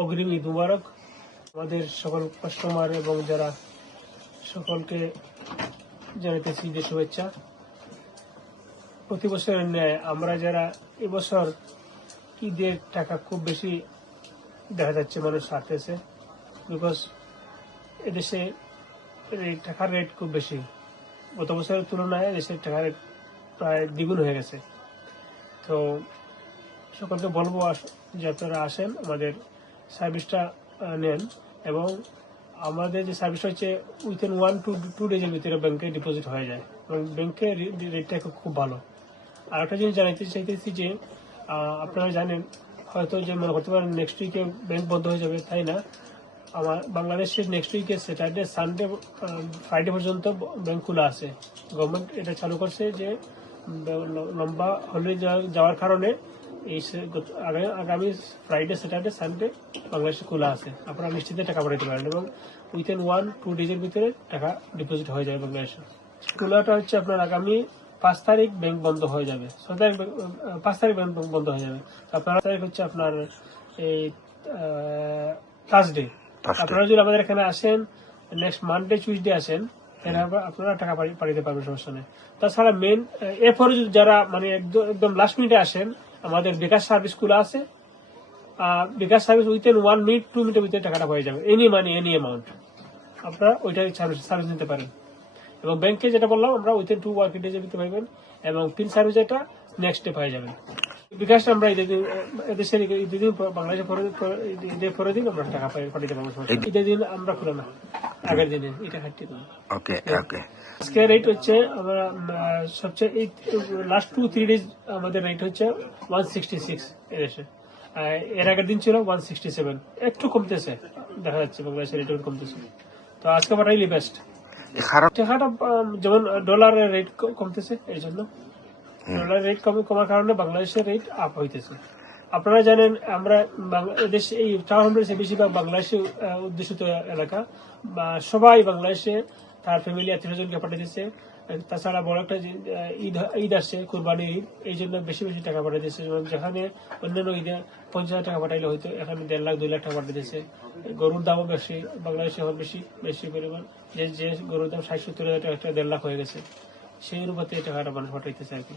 অগ্রিম ঈদ মুবারক আমাদের সকল কাস্টমার এবং যারা সকলকে জানাইতেছি ঈদের শুভেচ্ছা। প্রতি বছরের ন্যায় আমরা যারা এবছর ঈদের টাকা খুব বেশি দেখা যাচ্ছে মানুষ আসতেছে, বিকজ এদেশে টাকার রেট খুব বেশি। গত বছরের তুলনায় দেশের টাকার রেট প্রায় দ্বিগুণ হয়ে গেছে। তো সকলকে বলবো যে আপনারা আসেন, আমাদের সার্ভিসটা নেন, এবং আমাদের যে সার্ভিসটা হচ্ছে উইথিন 1 to 2 ডেজের ভিতরে ব্যাংকে ডিপোজিট হয়ে যায় এবং ব্যাংকের রেটটা খুব ভালো। আর একটা জিনিস জানাইতে চাইতেছি যে আপনারা জানেন হয়তো যে মনে করতে পারেন নেক্সট উইকে ব্যাংক বন্ধ হয়ে যাবে, তাই না। আমার বাংলাদেশের নেক্সট উইকে স্যাটারডে, সানডে, ফ্রাইডে পর্যন্ত ব্যাংক খোলা আছে। গভর্নমেন্ট এটা চালু করছে যে লম্বা হলে যাওয়ার কারণে এই আগামী ফ্রাইডে, স্যাটারডে, সানডে বাংলাদেশে খোলা আছে। আপনারা নিশ্চিন্তে টাকা পাঠাতে পারেন এবং উইথিন 1-2 ডেজের ভিতরে টাকা ডিপোজিট হয়ে যাবে বাংলাদেশে। খোলাটা হচ্ছে আপনার আগামী 5 তারিখ ব্যাংক বন্ধ হয়ে যাবে, 5 তারিখ ব্যাংক বন্ধ হয়ে যাবে। আপনার তারিখ হচ্ছে আপনার এই থার্সডে। আপনারা যদি আমাদের এখানে আসেন, নেক্সট মানডে, টিউসডে আসেন, আপনারা টাকা পাঠাতে পারবেন, সমস্যা নেই। তাছাড়া মেন এরপরে যদি যারা মানে একদম লাস্ট মিনিটে আসেন, আমাদের বিকাশ সার্ভিস খোলা আছে। বিকাশ সার্ভিস উইথিন 1 মিনিট 2 মিনিটের ভিতরে টাকাটা হয়ে যাবে, এনি মানি এনি অ্যামাউন্ট। আপনারা ওইটাই সার্ভিস নিতে পারেন। এবং ব্যাংকে যেটা বললাম আমরা উইথিন 2 ওয়ার্কিং ডেজের ভিতরে পাইবেন, এবং পিন সার্ভিস এটা নেক্সট ডে পেয়ে যাবেন। বিকাশটা আমরা এদেশের ঈদের বাংলাদেশে ঈদের পরের দিন আমরা টাকা পাঠাতে পারবো। ঈদের দিন আমরা খুলে না, আগের দিনে এটা হাঁটতে পারি। আজকে রেট হচ্ছে আমরা সবচেয়ে লাস্ট 2-3 ডেজ আমাদের রেট হচ্ছে 166 এদেশে। এর আগের দিন ছিল 167, একটু কমতেছে দেখা যাচ্ছে, বাংলাদেশের রেট কমতেছে। তো আজকে পাঠাইলে বেস্ট। টাকাটা যেমন ডলারের রেট কমতেছে, এই জন্য ডলারের রেট কমার কারণে বাংলাদেশের রেট আপ হইতেছে। আপনারা জানেন আমরা বাংলাদেশ এই টাউনগুলোতে বেশিরভাগ বাংলাদেশে অধ্যুষিত এলাকা, সবাই বাংলাদেশে তার ফ্যামিলি আত্মীয়স্বজনকে পাঠাইতেছে। তাছাড়া বড় একটা ঈদ আসছে, কুরবানির ঈদ, এই জন্য বেশি বেশি টাকা পাঠাইতেছে। যেখানে অন্যান্য ঈদে 50,000 টাকা পাঠাইলে হয়তো এখানে 1.5 লাখ 2 লাখ টাকা পাঠাইতেছে। গরুর দামও বেশি, বাংলাদেশে এখন বেশি পরিমাণ, যে গরুর দাম 60-70 হাজার টাকা 1.5 লাখ হয়ে গেছে। সেই অনুপাতে টাকাটা মানুষ পাঠাইতেছে আর কি।